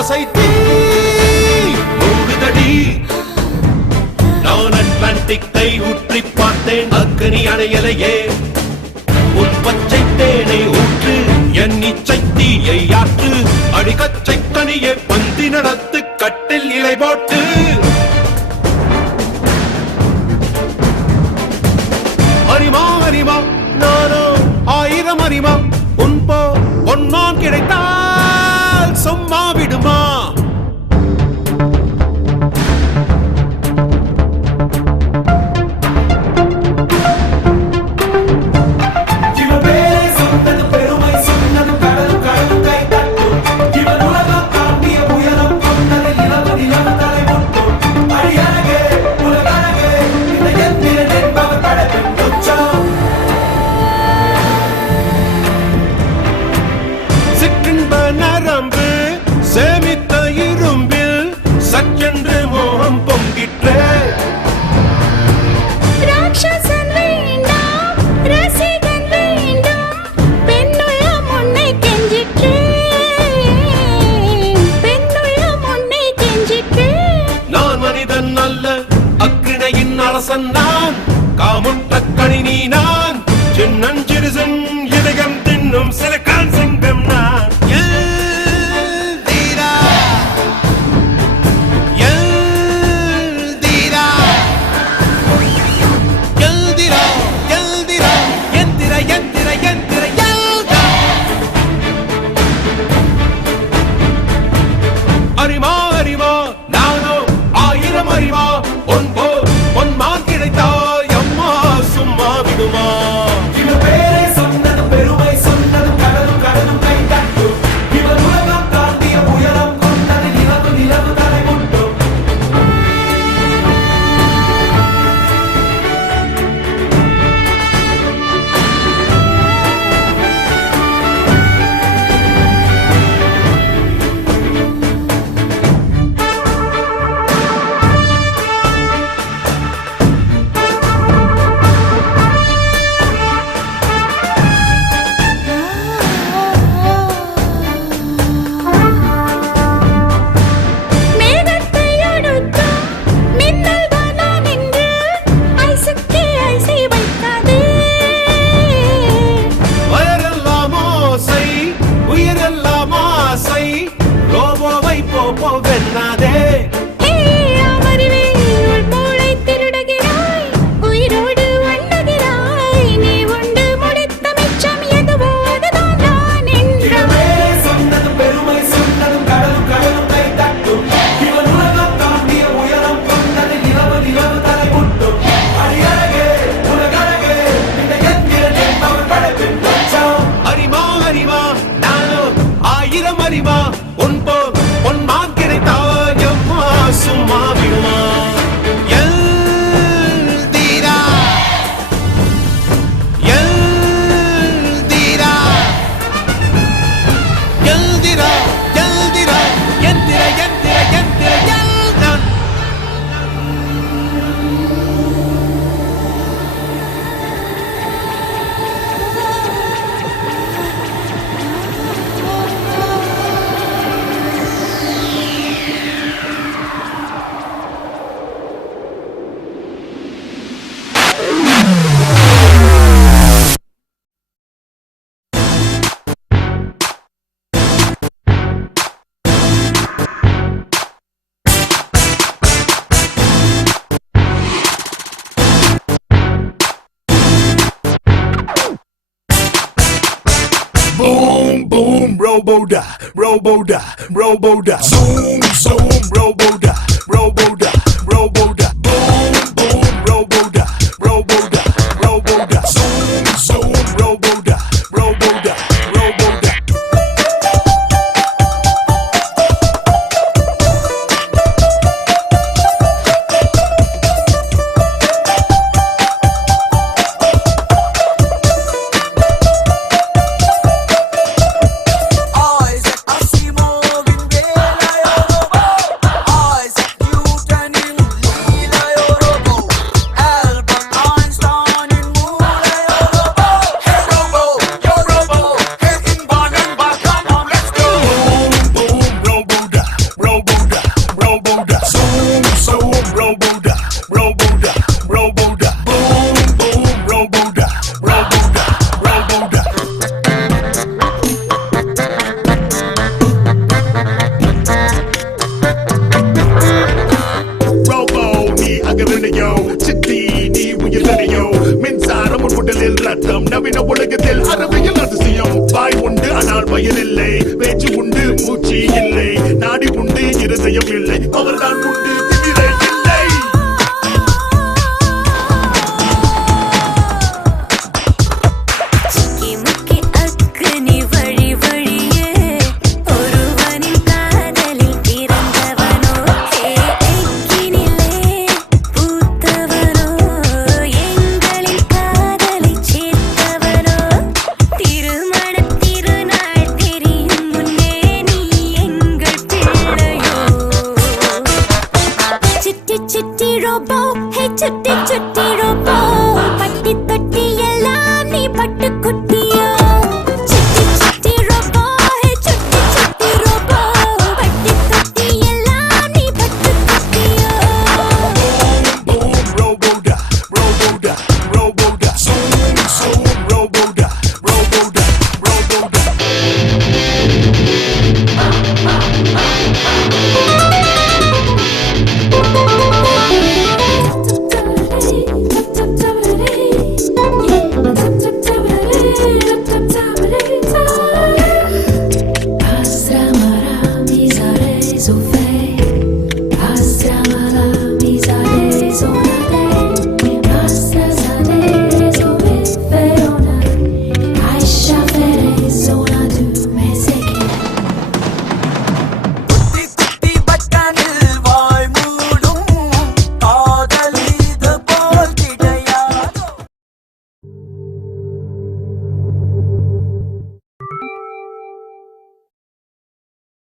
ஆசை தீ மூடுதடி. நான் அட்லாண்டிக்கை உற்றி பார்த்தேன், அக்னி அணையலையே. உன் பச்சை தேனை ஊற்று, என் இச்சை தீயை ஆற்று. அடிக்கச்சை கனியை பந்தி நடத்து, கட்டில் இலை போட்டு. அறிமா அறிமா நானோ ஆயிரம் அறிமா, உன் போ பொன்மான் கிடைத்தால் சும்மா விடுமா? சேமித்த இரும்பில் சற்றென்று மோகம் பொங்கிற்றே. ராட்சசன் வேண்டாம், ரசிகன் வேண்டும், பெண்ணுள்ளம் உன்னை கெஞ்சிற்றே, பெண்ணுள்ளம் உன்னை கெஞ்சிற்றே. நான் மனிதன் அல்ல, அக்கினையின் அரசன் நான், காமுட்ட கணினி நான், சின்னஞ்சிறுசன் இதயம் தின்னும் சிலக்கான் சிங்கம் நான். அறிமா அறிமா நானோ ஆயிரம் அறிவா, உன் போர் பொன்மான் கிடைத்தாய் அம்மா சும்மா விடுமா? இவர் பேரை சொன்னது பெருமை சொன்னது கடலும் கடலும் கை தட்டும். இவர் உலகம் தாண்டிய உயரம் கொண்டது நிலவு நிலவு தலை முட்டும். அறிவா உன் போர் பொன்மான் கிடைத்தாய் அம்மா சும்மா விடுமா? Boom, boom, robo-da, robo-da, robo-da. Zoom, zoom, robo-da, robo-da, robo-da. Boom, boom, robo-da, robo-da, robo-da. Zoom, zoom, robo-da, robo-da, robo-da. Eyes, I see more in real life. Eyes, you பயம் இல்லை